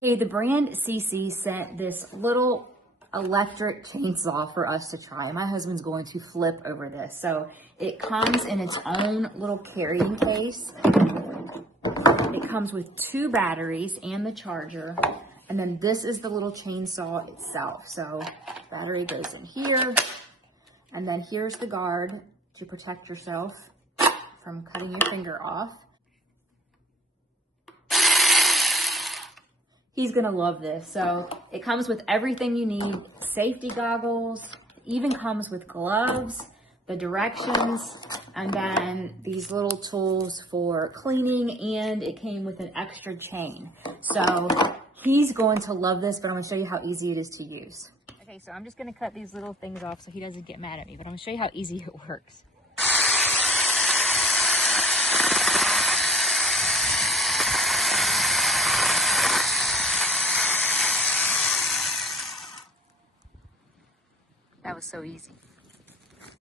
Hey, the brand Seesii sent this little electric chainsaw for us to try. My husband's going to flip over this. So it comes in its own little carrying case. It comes with 2 batteries and the charger. And then this is the little chainsaw itself. So battery goes in here. And then here's the guard to protect yourself from cutting your finger off. He's gonna love this. So it comes with everything you need, safety goggles, even comes with gloves, the directions, and then these little tools for cleaning, and it came with an extra chain. So he's going to love this, but I'm gonna show you how easy it is to use. Okay, so I'm just gonna cut these little things off so he doesn't get mad at me, but I'm gonna show you how easy it works. That was so easy.